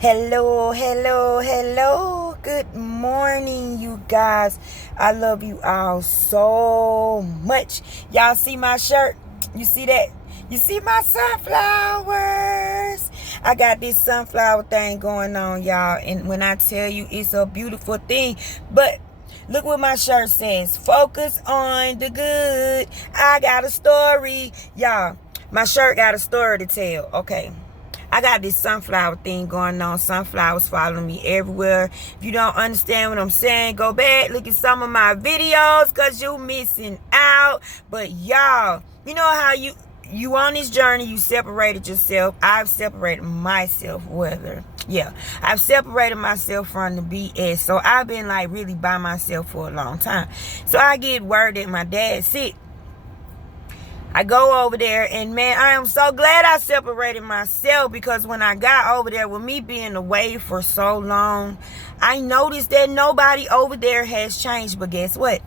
Hello, hello, hello. Good morning, you guys. I love you all so much. Y'all see my shirt? You see that? You see my sunflowers? I got this sunflower thing going on, y'all. And when I tell you it's a beautiful thing, but look what my shirt says. Focus on the good. I got a story. Y'all, my shirt got a story to tell. Okay. I got this sunflower thing going on. Sunflowers following me everywhere. If you don't understand what I'm saying, go back, look at some of my videos, because you missing out. But y'all, you know how you on this journey, you separated yourself. I've separated myself, I've separated myself from the BS. So I've been like really by myself for a long time. So I get word that my dad's sick. I go over there, and man, I am so glad I separated myself, because when I got over there, with me being away for so long, I noticed that nobody over there has changed. But guess what?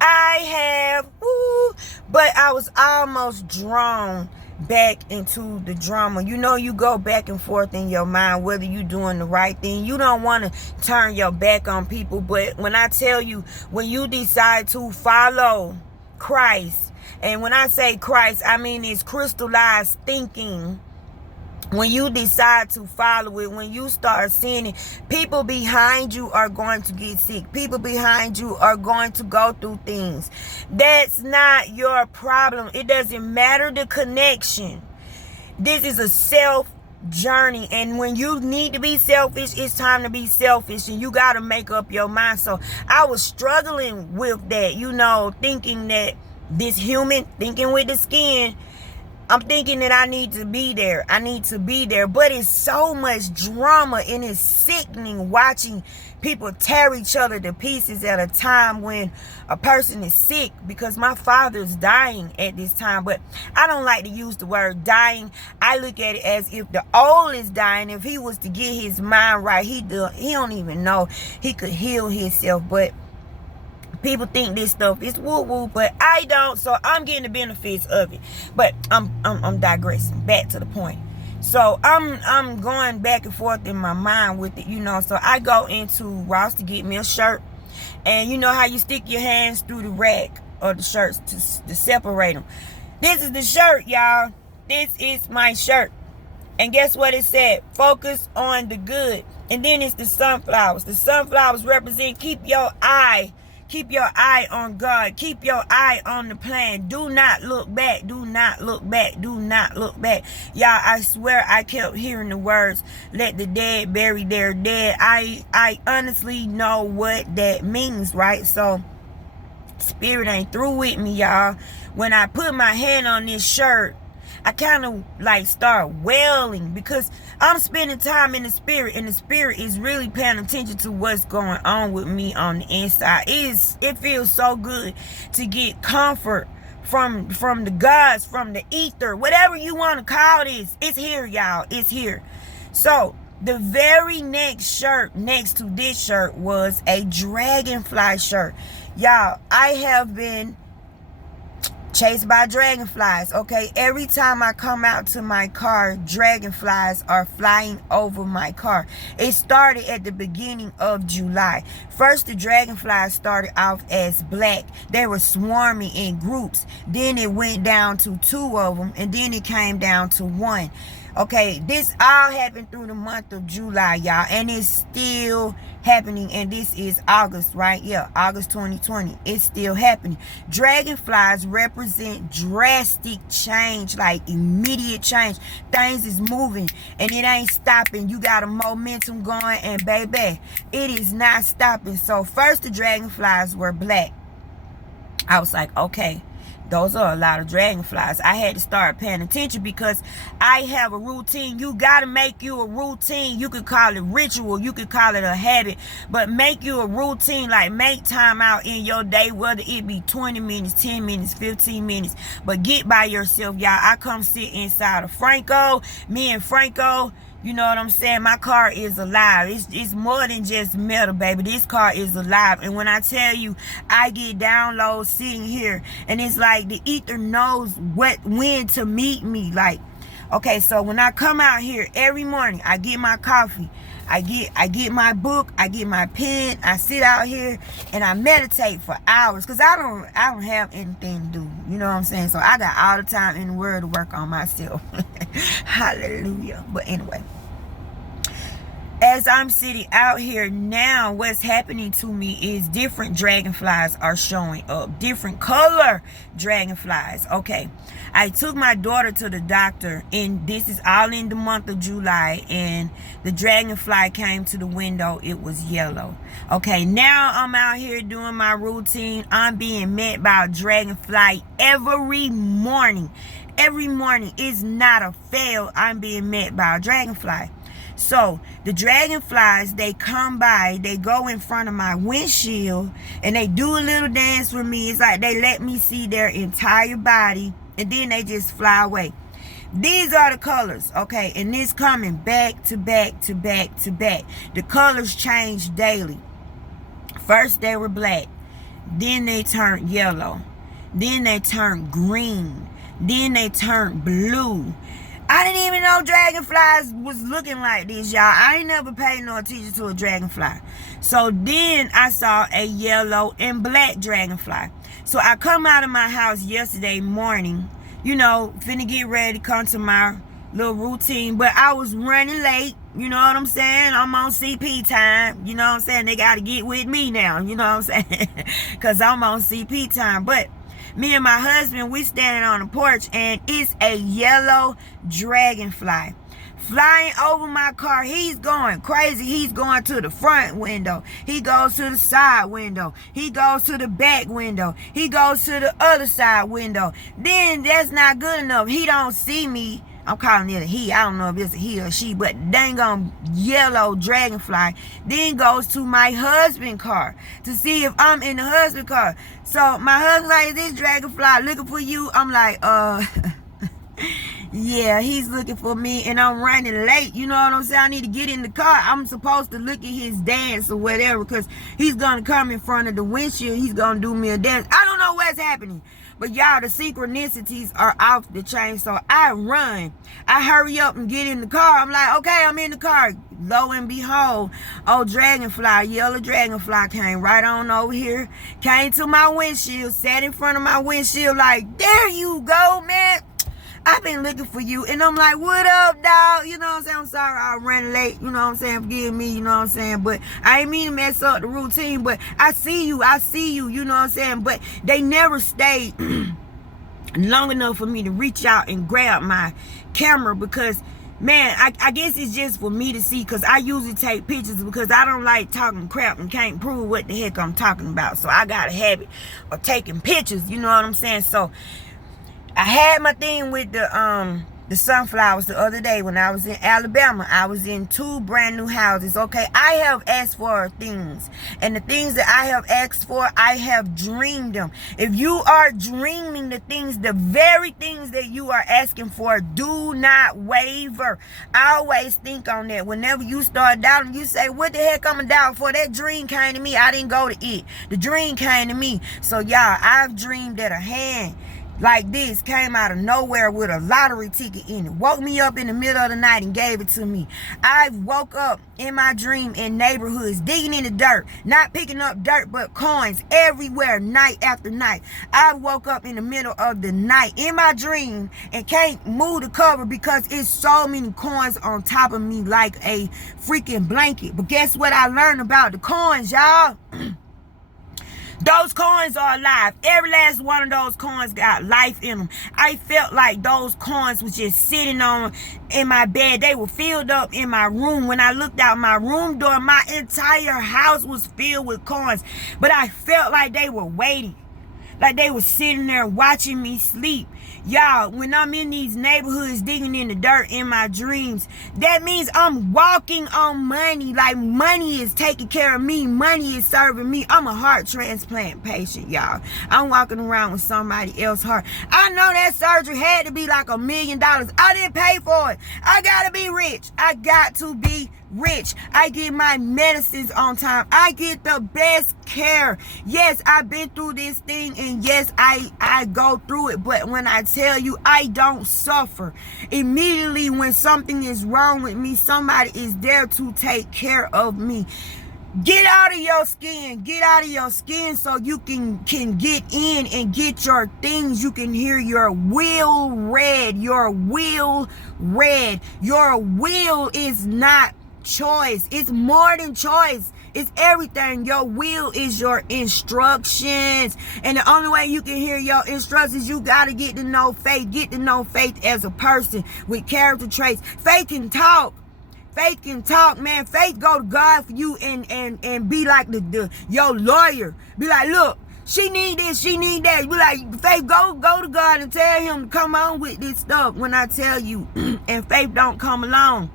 I have. Woo, but I was almost drawn back into the drama. You know, you go back and forth in your mind whether you're doing the right thing. You don't want to turn your back on people. But when I tell you, when you decide to follow Christ, and when I say Christ, I mean it's crystallized thinking. When you decide to follow it, when you start seeing it, people behind you are going to get sick. People behind you are going to go through things. That's not your problem. It doesn't matter the connection. This is a self journey, and when you need to be selfish, it's time to be selfish, and you got to make up your mind. So I was struggling with that, thinking that this human, thinking with the skin, I'm thinking that I need to be there. But it's so much drama, and it's sickening watching people tear each other to pieces at a time when a person is sick, because my father's dying at this time. But I don't like to use the word dying. I look at it as if the old is dying. If he was to get his mind right, he don't even know he could heal himself. But people think this stuff is woo-woo, but I don't, so I'm getting the benefits of it. But I'm digressing. Back to the point. So I'm going back and forth in my mind with it, So I go into Ross to get me a shirt, and you know how you stick your hands through the rack of the shirts to separate them. This is the shirt, y'all. This is my shirt. And guess what it said? Focus on the good. And then it's the sunflowers. The sunflowers represent keep your eye on God. Keep your eye on the plan. Do not look back. Do not look back. Do not look back. Y'all, I swear I kept hearing the words, let the dead bury their dead. I honestly know what that means, right? So, spirit ain't through with me, y'all. When I put my hand on this shirt, I kind of like start wailing, because I'm spending time in the spirit, and the spirit is really paying attention to what's going on with me on the inside. It feels so good to get comfort from the gods, from the ether, whatever you want to call this. It's here, y'all. It's here. So the very next shirt next to this shirt was a dragonfly shirt. Y'all, I have been chased by dragonflies, okay? Every time I come out to my car, dragonflies are flying over my car. It started at the beginning of July. First, the dragonflies started off as black. They were swarming in groups. Then it went down to 2 of them, and then it came down to 1. Okay, this all happened through the month of July, y'all, and it's still happening. And this is August, right? Yeah, August 2020. It's still happening. Dragonflies represent drastic change, like immediate change. Things is moving, and it ain't stopping. You got a momentum going, and baby, it is not stopping. So first, the dragonflies were black. I was like, okay, those are a lot of dragonflies. I had to start paying attention, because I have a routine. You got to make you a routine. You could call it ritual. You could call it a habit. But make you a routine. Like, make time out in your day, whether it be 20 minutes, 10 minutes, 15 minutes. But get by yourself, y'all. I come sit inside of Franco. Me and Franco, you know what I'm saying? My car is alive. It's more than just metal, baby. This car is alive. And when I tell you, I get downloads sitting here, and it's like the ether knows when to meet me. Like, Okay, so when I come out here every morning, I get my coffee, I get my book, I get my pen, I sit out here and I meditate for hours because I don't have anything to do. You know what I'm saying? So I got all the time in the world to work on myself. Hallelujah. But anyway, as I'm sitting out here now, what's happening to me is different dragonflies are showing up. Different color dragonflies. Okay. I took my daughter to the doctor, and this is all in the month of July, and the dragonfly came to the window. It was yellow. Okay. Now I'm out here doing my routine. I'm being met by a dragonfly every morning. Every morning is not a fail. I'm being met by a dragonfly. So the dragonflies, they come by, they go in front of my windshield, and they do a little dance with me. It's like they let me see their entire body, and then they just fly away. These are the colors, okay? And this coming back to back to back to back. The colors change daily. First they were black, then they turned yellow, then they turned green, then they turned blue. I didn't even know dragonflies was looking like this, y'all. I ain't never paid no attention to a dragonfly. So then I saw a yellow and black dragonfly. So I come out of my house yesterday morning, you know, finna get ready to come to my little routine. But I was running late, you know what I'm saying? I'm on CP time, you know what I'm saying? They got to get with me now, you know what I'm saying? Because I'm on CP time. But me and my husband, we standing on the porch, and it's a yellow dragonfly flying over my car. He's going crazy. He's going to the front window. He goes to the side window. He goes to the back window. He goes to the other side window. Then that's not good enough. He don't see me. I'm calling it a he. I don't know if it's a he or she, but dang on yellow dragonfly then goes to my husband's car to see if I'm in the husband's car. So my husband like, is this dragonfly looking for you? I'm like, yeah, he's looking for me, and I'm running late. You know what I'm saying? I need to get in the car. I'm supposed to look at his dance or whatever, because he's going to come in front of the windshield. He's going to do me a dance. I don't know what's happening. But y'all, the synchronicities are off the chain. So I run. I hurry up and get in the car. I'm like, okay, I'm in the car. Lo and behold, oh, dragonfly, yellow dragonfly came right on over here. Came to my windshield, sat in front of my windshield like, there you go, man. I've been looking for you. And I'm like, what up, dog? You know what I'm saying? I'm sorry I ran late. You know what I'm saying? Forgive me. You know what I'm saying? But I ain't mean to mess up the routine. But I see you. I see you. You know what I'm saying? But they never stayed long enough for me to reach out and grab my camera, because, man, I guess it's just for me to see, because I usually take pictures because I don't like talking crap and can't prove what the heck I'm talking about. So I got a habit of taking pictures. You know what I'm saying? So I had my thing with the sunflowers the other day when I was in Alabama. I was in 2 brand new houses. Okay, I have asked for things, and the things that I have asked for, I have dreamed them. If you are dreaming the things, the very things that you are asking for, do not waver. Always think on that. Whenever you start doubting, you say, what the heck I'm a doubt for? That dream came to me. I didn't go to it. The dream came to me. So y'all, I've dreamed that a hand like this came out of nowhere with a lottery ticket in it. Woke me up in the middle of the night and gave it to me. I woke up in my dream in neighborhoods, digging in the dirt, not picking up dirt, but coins everywhere, night after night. I woke up in the middle of the night in my dream and can't move the cover because it's so many coins on top of me like a freaking blanket. But guess what I learned about the coins, y'all? Those coins are alive. Every last one of those coins got life in them. I felt like those coins was just sitting on in my bed. They were filled up in my room. When I looked out my room door, my entire house was filled with coins. But I felt like they were waiting. Like they were sitting there watching me sleep. Y'all, when I'm in these neighborhoods digging in the dirt in my dreams, that means I'm walking on money. Like money is taking care of me. Money is serving me. I'm a heart transplant patient, y'all. I'm walking around with somebody else's heart. I know that surgery had to be like $1 million. I didn't pay for it. I gotta be rich. I got to be rich. I get my medicines on time. I get the best care. Yes, I've been through this thing, and yes, I go through it. But when I tell you, I don't suffer. Immediately when something is wrong with me, somebody is there to take care of me. Get out of your skin. Get out of your skin so you can get in and get your things. You can hear your will read. Your will read. Your will is not choice. It's more than choice. It's everything. Your will is your instructions. And the only way you can hear your instructions, you got to get to know faith. Get to know faith as a person with character traits. Faith can talk. Faith can talk, man. Faith go to God for you and be like your lawyer. Be like, look, she need this, she need that. Be like, Faith, go to God and tell him to come on with this stuff when I tell you. And faith don't come alone.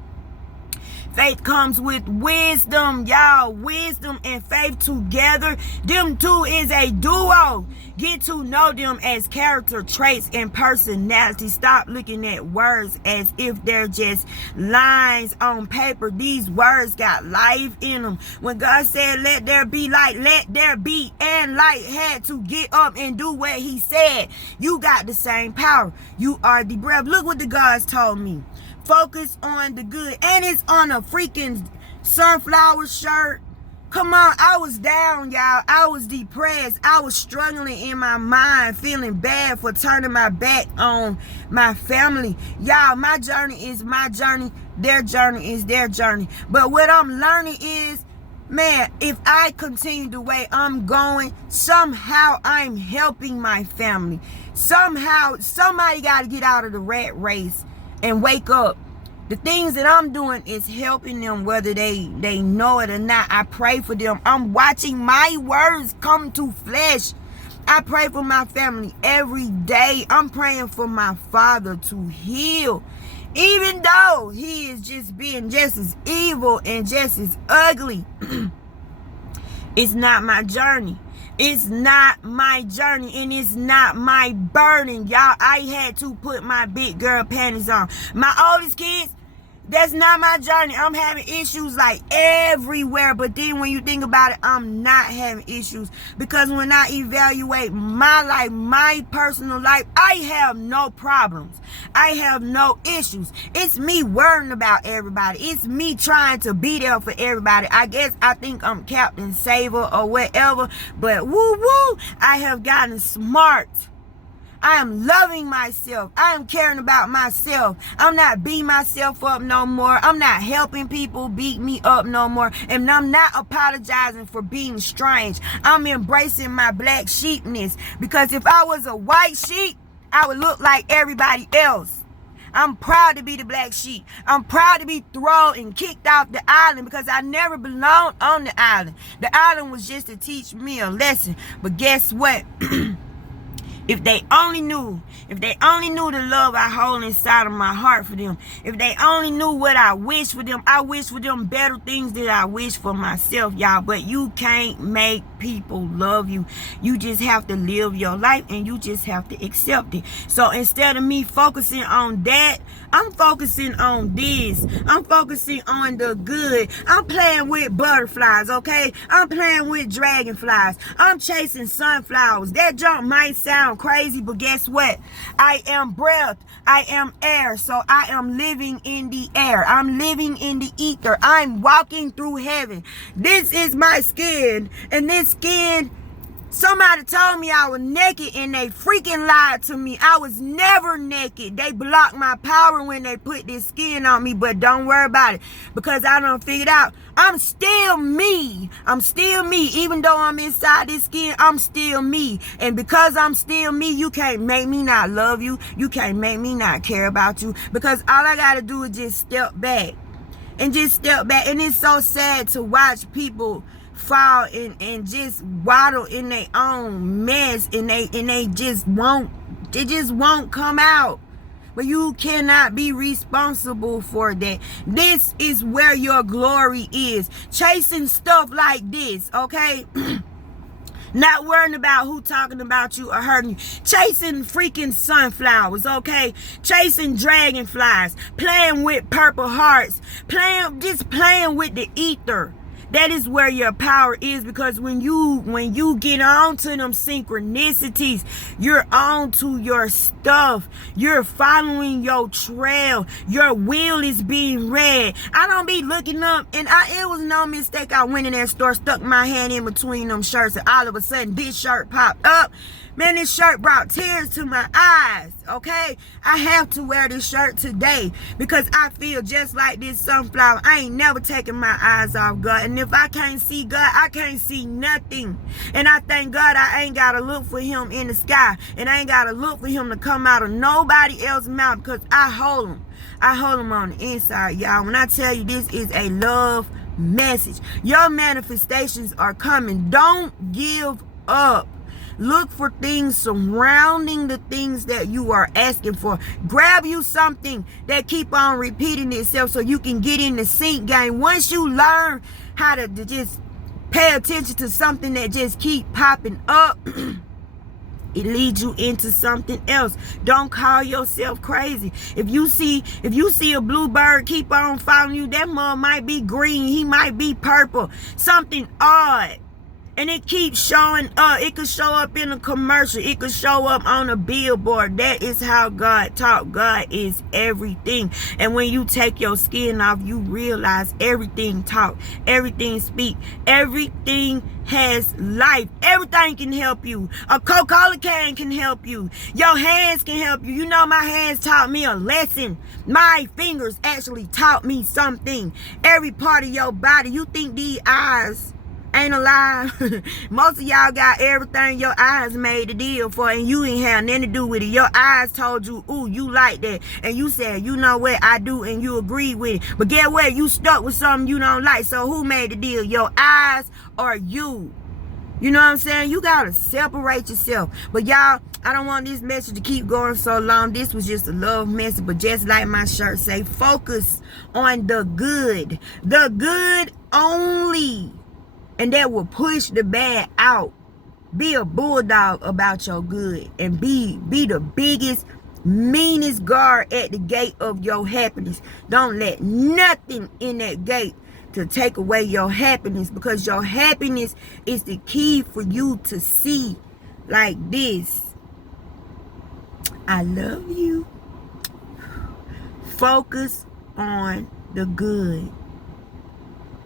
Faith comes with wisdom, y'all. Wisdom and faith together. Them two is a duo. Get to know them as character traits and personality. Stop looking at words as if they're just lines on paper. These words got life in them. When God said, let there be light, let there be, and light had to get up and do what he said. You got the same power. You are the breath. Look what the gods told me. Focus on the good. And it's on a freaking sunflower shirt. Come on, I was down, y'all. I was depressed. I was struggling in my mind, feeling bad for turning my back on my family. Y'all, my journey is my journey. Their journey is their journey. But what I'm learning is, man, if I continue the way I'm going, somehow I'm helping my family. Somehow, somebody got to get out of the rat race and wake up. The things that I'm doing is helping them, whether they know it or not. I pray for them. I'm watching my words come to flesh. I pray for my family every day. I'm praying for my father to heal. Even though he is just being just as evil and just as ugly. It's not my journey. It's not my journey, and it's not my burden, y'all. I had to put my big girl panties on. My oldest kids, that's not my journey. I'm having issues like everywhere. But then when you think about it, I'm not having issues. Because when I evaluate my life, my personal life, I have no problems. I have no issues. It's me worrying about everybody. It's me trying to be there for everybody. I think I'm Captain Saver or whatever. But woo, I have gotten smart. I am loving myself. I am caring about myself. I'm not beating myself up no more. I'm not helping people beat me up no more. And I'm not apologizing for being strange. I'm embracing my black sheepness. Because if I was a white sheep, I would look like everybody else. I'm proud to be the black sheep. I'm proud to be thrown and kicked off the island because I never belonged on the island. The island was just to teach me a lesson. But guess what? If they only knew the love I hold inside of my heart for them. If they only knew what I wish for them. I wish for them better things than I wish for myself, y'all. But you can't make people love you. You just have to live your life and you just have to accept it. So instead of me focusing on that, I'm focusing on this. I'm focusing on the good. I'm playing with butterflies, okay? I'm playing with dragonflies. I'm chasing sunflowers. That jump might sound crazy, but guess what? I am breath. I am air. So I am living in the air. I'm living in the ether. I'm walking through heaven. This is my skin. And this skin, somebody told me I was naked and they freaking lied to me. I was never naked. They blocked my power when they put this skin on me. But don't worry about it because I done figured out I'm still me. I'm still me. Even though I'm inside this skin, I'm still me. And because I'm still me, you can't make me not love you. You can't make me not care about you. Because all I got to do is just step back. And just step back. And it's so sad to watch people fall and just waddle in their own mess. And they just won't come out. But you cannot be responsible for that. This is where your glory is. Chasing stuff like this, okay? Not worrying about who talking about you or hurting you. Chasing freaking sunflowers, okay? Chasing dragonflies. Playing with purple hearts. Just playing with the ether. That is where your power is, because when you get on to them synchronicities, you're on to your stuff. You're following your trail. Your will is being read. I don't be looking up, and it was no mistake. I went in that store, stuck my hand in between them shirts, and all of a sudden this shirt popped up. Man, this shirt brought tears to my eyes, okay? I have to wear this shirt today because I feel just like this sunflower. I ain't never taken my eyes off God. And if I can't see God, I can't see nothing. And I thank God I ain't got to look for him in the sky. And I ain't got to look for him to come out of nobody else's mouth, because I hold him. I hold him on the inside, y'all. When I tell you this is a love message, your manifestations are coming. Don't give up. Look for things surrounding the things that you are asking for. Grab you something that keep on repeating itself so you can get in the sync game. Once you learn how to just pay attention to something that just keep popping up, it leads you into something else. Don't call yourself crazy. If you see a bluebird keep on following you, that mug might be green, he might be purple, something odd. And it keeps showing up. It could show up in a commercial. It could show up on a billboard. That is how God talk. God is everything. And when you take your skin off, you realize everything talk. Everything speak. Everything has life. Everything can help you. A Coca-Cola can help you. Your hands can help you. You know, my hands taught me a lesson. My fingers actually taught me something. Every part of your body. You think these eyes ain't alive? Most of y'all got everything your eyes made a deal for, and you ain't had nothing to do with it. Your eyes told you, ooh, you like that, and you said, you know what, I do, and you agree with it. But get what? You stuck with something you don't like. So who made the deal? Your eyes or you? You know what I'm saying? You gotta separate yourself. But y'all, I don't want this message to keep going so long. This was just a love message. But just like my shirt say, focus on the good. The good only. And that will push the bad out. Be a bulldog about your good. And be the biggest, meanest guard at the gate of your happiness. Don't let nothing in that gate to take away your happiness. Because your happiness is the key for you to see like this. I love you. Focus on the good.